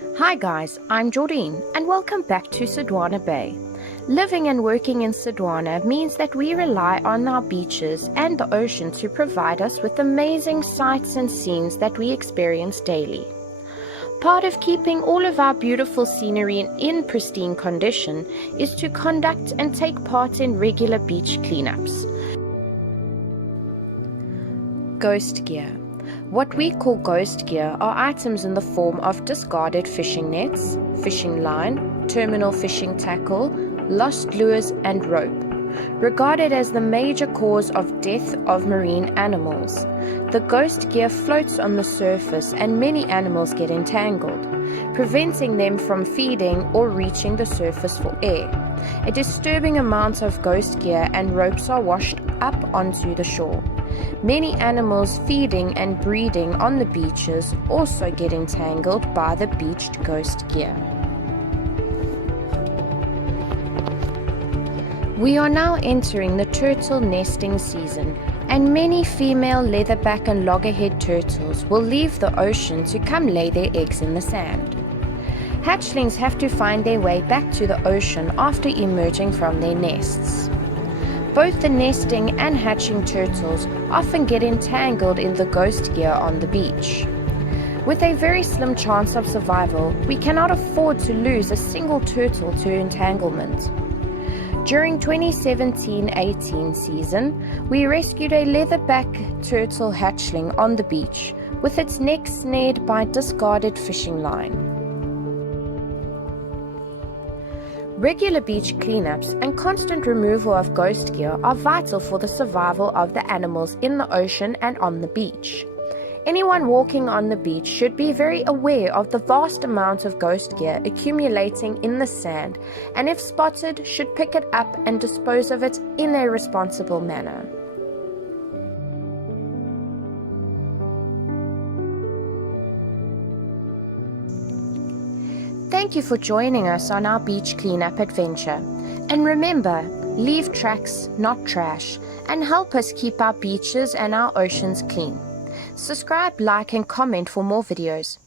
Hi guys, I'm Jordan and welcome back to Sodwana Bay. Living and working in Sodwana means that we rely on our beaches and the ocean to provide us with amazing sights and scenes that we experience daily. Part of keeping all of our beautiful scenery in pristine condition is to conduct and take part in regular beach cleanups. Ghost gear. What we call ghost gear are items in the form of discarded fishing nets, fishing line, terminal fishing tackle, lost lures and rope, regarded as the major cause of death of marine animals. The ghost gear floats on the surface and many animals get entangled, preventing them from feeding or reaching the surface for air. A disturbing amount of ghost gear and ropes are washed up onto the shore. Many animals feeding and breeding on the beaches also get entangled by the beached ghost gear. We are now entering the turtle nesting season, and many female leatherback and loggerhead turtles will leave the ocean to come lay their eggs in the sand. Hatchlings have to find their way back to the ocean after emerging from their nests. Both the nesting and hatching turtles often get entangled in the ghost gear on the beach. With a very slim chance of survival, we cannot afford to lose a single turtle to entanglement. During 2017-18 season, we rescued a leatherback turtle hatchling on the beach, with its neck snared by discarded fishing line. Regular beach cleanups and constant removal of ghost gear are vital for the survival of the animals in the ocean and on the beach. Anyone walking on the beach should be very aware of the vast amount of ghost gear accumulating in the sand, and if spotted, should pick it up and dispose of it in a responsible manner. Thank you for joining us on our beach cleanup adventure. And remember, leave tracks, not trash, and help us keep our beaches and our oceans clean. Subscribe, like, and comment for more videos.